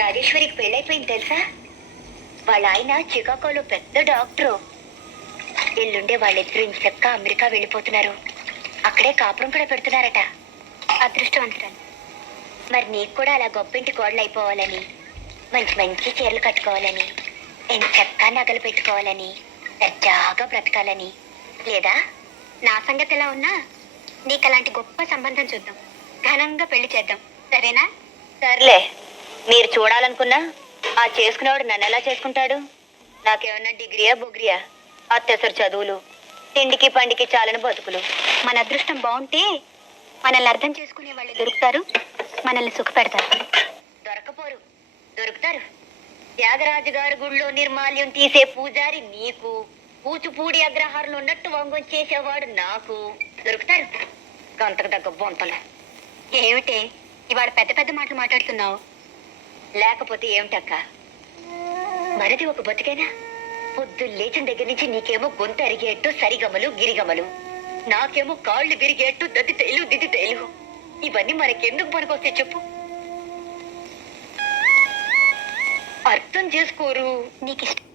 రాజేశ్వరికి పెళ్ళైపోయింది తెలుసా? వాళ్ళ ఆయన చికాగోలో పెద్ద డాక్టరు. ఎల్లుండే వాళ్ళిద్దరూ ఇంచక్క అమెరికా వెళ్ళిపోతున్నారు. అక్కడే కాపురం కూడా పెడుతున్నారట. అదృష్టవంతురాలు. మరి నీకు కూడా అలా గొప్పింటి కోడలు అయిపోవాలని, మంచి మంచి చీరలు కట్టుకోవాలని, ఎంచక్కా నగలు పెట్టుకోవాలని, దర్జాగా బ్రతకాలని లేదా? నా సంగతి ఎలా ఉన్నా నీకు అలాంటి గొప్ప సంబంధం చూద్దాం, ఘనంగా పెళ్లి చేద్దాం, సరేనా? సర్లే, మీరు చూడాలనుకున్నా ఆ చేసుకునేవాడు నన్ను ఎలా చేసుకుంటాడు? నాకేమన్నా డిగ్రీయా బొగ్రియా? అత్యవసర చదువులు, తిండికి పండికి చాలని బతుకులు. మన అదృష్టం బాగుంటే మనల్ని అర్థం చేసుకునే వాళ్ళు దొరుకుతారు, మనల్ని సుఖపెడతారు. దొరకపోరు, దొరుకుతారు. త్యాగరాజు గారి గుళ్ళో నిర్మాల్యం తీసే పూజారి నీకు, కూచిపూడి అగ్రహారంలో ఉన్నట్టు వంగం చేసేవాడు నాకు దొరుకుతారు. గంతకు దగ్గ బొంతలు. ఏమిటే ఇవాళ పెద్ద పెద్ద మాటలు మాట్లాడుతున్నావు? లేకపోతే ఏమిటక్క, మరిది ఒక బతికేనా? పొద్దు లేచిన దగ్గర నుంచి నీకేమో గొంతు అరిగేట్టు సరిగమలు గిరిగమలు, నాకేమో కాళ్ళు విరిగేట్టు దద్ది తేలు దిద్ది తేలు. ఇవన్నీ మనకెందుకు పనికొస్తే చెప్పు? అర్థం చేసుకోరు. నీకు ఇష్టం